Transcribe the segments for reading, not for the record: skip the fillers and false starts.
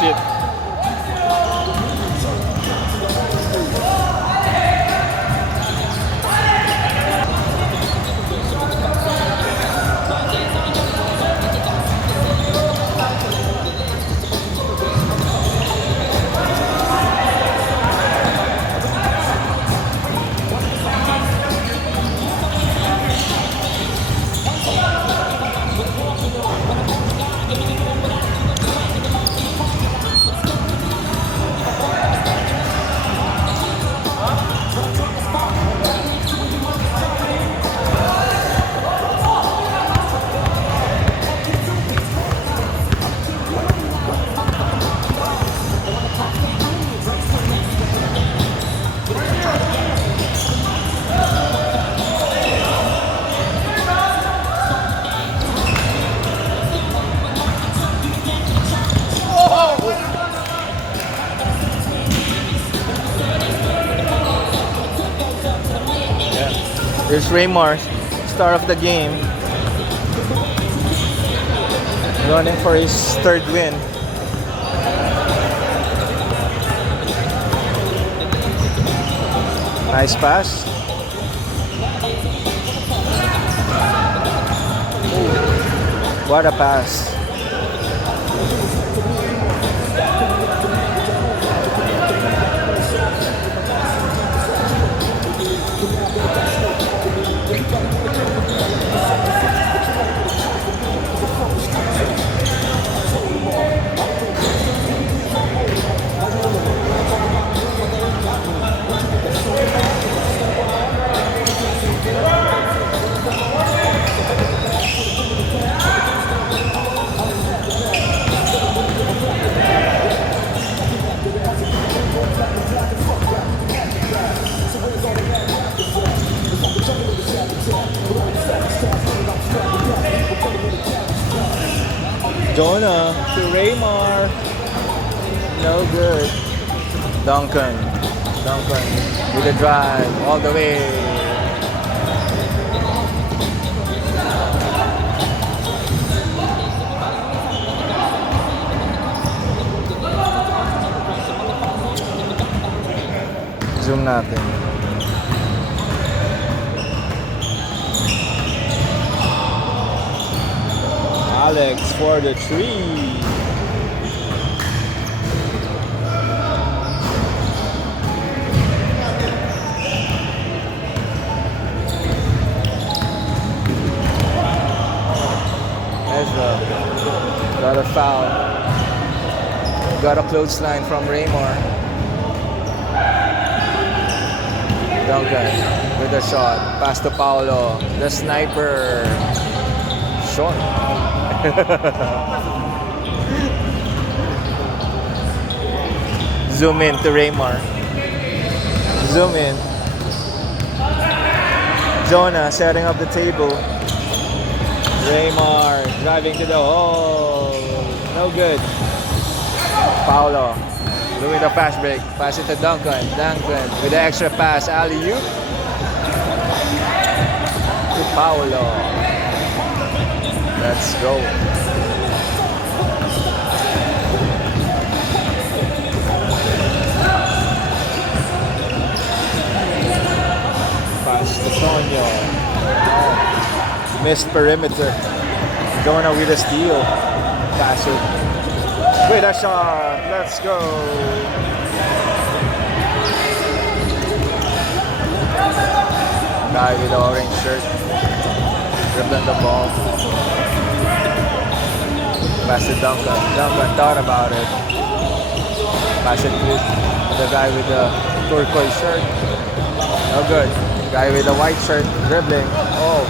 shit. There's Raymar, star of the game, running for his third win. Nice pass. Ooh, what a pass. Jonah to Raymar. No good. Duncan with a drive all the way. Zoom natin. Alex for the three. Ezra got a foul. Got a clothesline from Raymar. Duncan with a shot. Pass to Paolo. The sniper. Shot. Zoom in to Raymar. Zoom in. Jonah setting up the table. Raymar driving to the hole. No good. Paolo doing the fast break. Pass it to Duncan. Duncan with the extra pass. Alley-oop to Paolo. Let's go. Pass to Tonyo. Oh. Missed perimeter. Jonah with a steal. Pass it. With a shot. Let's go. Guy with the orange shirt. Dribbling the ball. Pass it Duncan. Duncan thought about it. Pass it to the guy with the turquoise shirt. No good. Guy with the white shirt dribbling. Oh,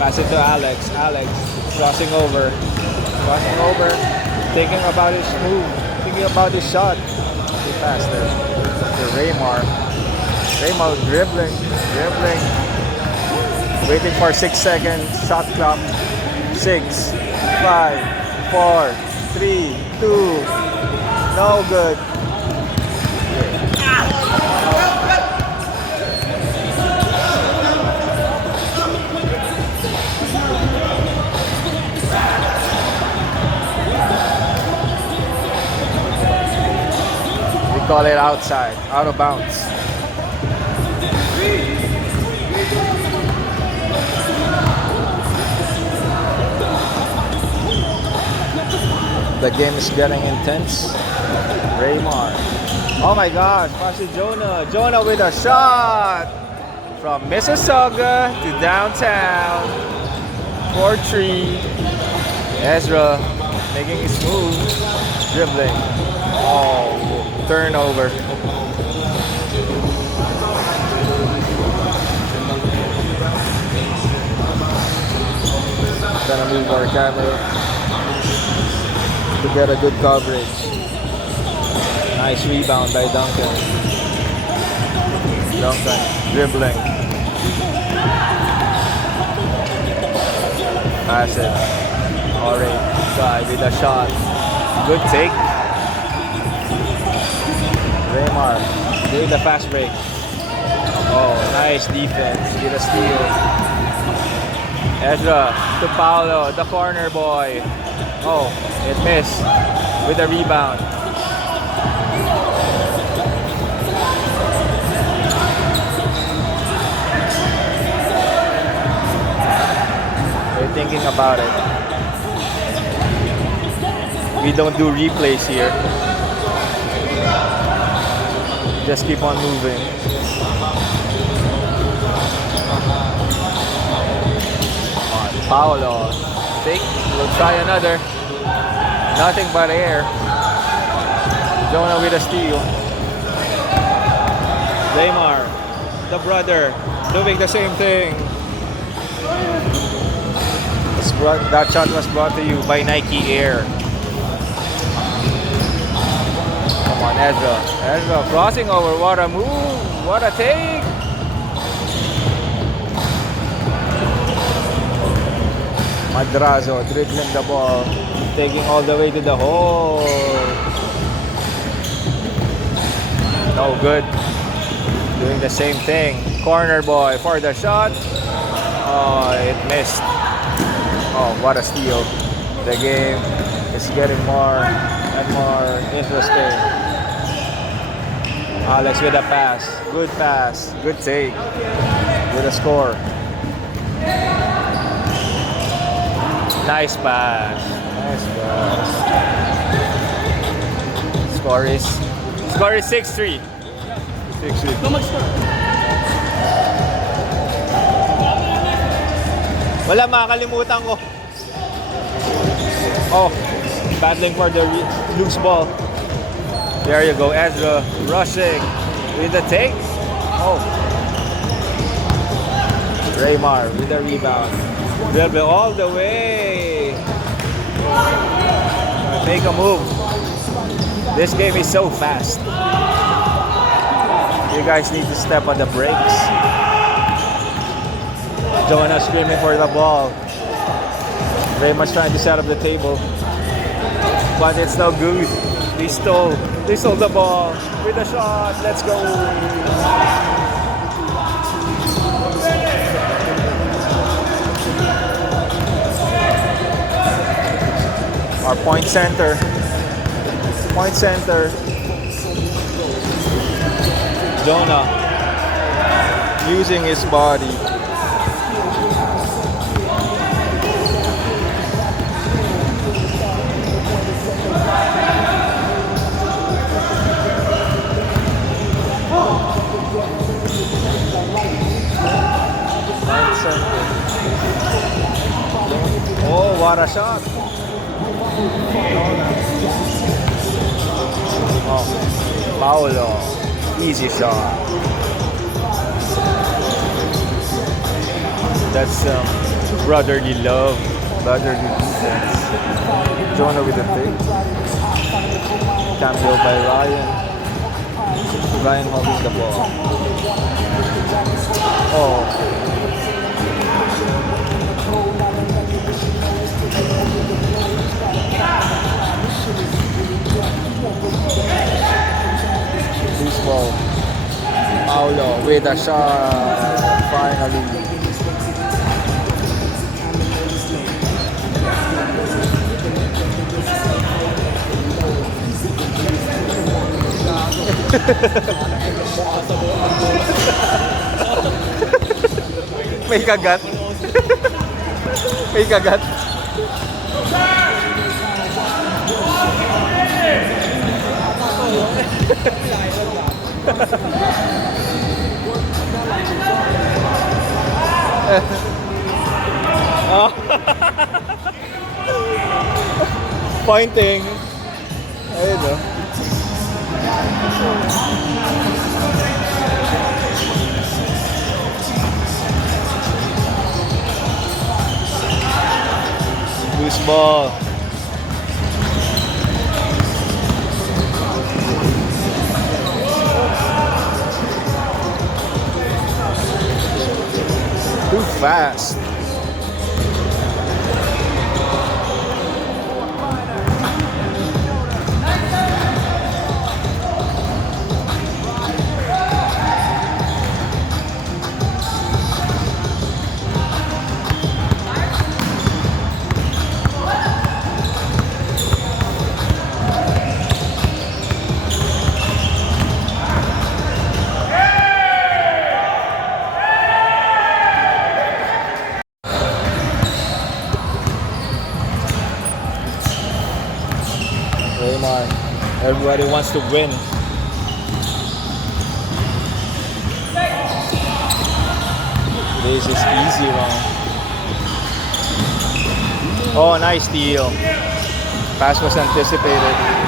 pass it to Alex. Alex crossing over. Crossing over. Thinking about his move. Thinking about his shot. He passed it to Raymar. Raymar dribbling. Dribbling. Waiting for 6 seconds. Shot clock. 6, 5, 4, 3, 2. No good. call it outside, out of bounds. The game is getting intense. Raymar. Oh my gosh, pass to Jonah. Jonah with a shot from Mississauga to downtown. 4-3. Ezra making his move. Dribbling. Oh, turnover. Gonna move our camera to get a good coverage. Nice rebound by Duncan. Duncan dribbling. Pass it. Orange guy with a shot. Good take. Raymar doing the fast break. Oh, nice defense with a steal. Ezra to Paolo, the corner boy. Oh, it missed with a rebound. They're thinking about it. We don't do replays here. Just keep on moving. Paolo, fake, we'll try another. Nothing but air. Jonah with a steal. Raymar, the brother, doing the same thing. That shot was brought to you by Nike Air. Come on, Ezra. Ezra crossing over. What a move. What a take. Madrazo dribbling the ball, taking all the way to the hole. No good. Doing the same thing. Corner boy for the shot. Oh, it missed. Oh, what a steal. The game is getting more and more interesting. Alex with a pass. Good pass. Good take. With a score. Nice pass. Nice pass. Score is 6-3. 6-3. Wala, makakalimutan ko. Oh, battling for the loose ball. There you go, Ezra rushing with the take. Oh. Raymar with the rebound. Dribble all the way. Make a move. This game is so fast. You guys need to step on the brakes. Jonah screaming for the ball. Very much trying to set up the table. But it's no good. They stole the ball with a shot. Let's go. Our point center. Jonah using his body. Oh, what a shot. Oh, Paolo, easy shot. That's brotherly love, brotherly defense. Jonah with the pick. Cameo by Ryan. Ryan holding the ball. Oh. Loose ball. Paolo with a shot. Finally. May kagat. May kagat. Oh. Pointing. Ayun o. Loose ball. Too fast. Raymond, everybody wants to win. This is easy one. Oh, nice steal. Pass was anticipated.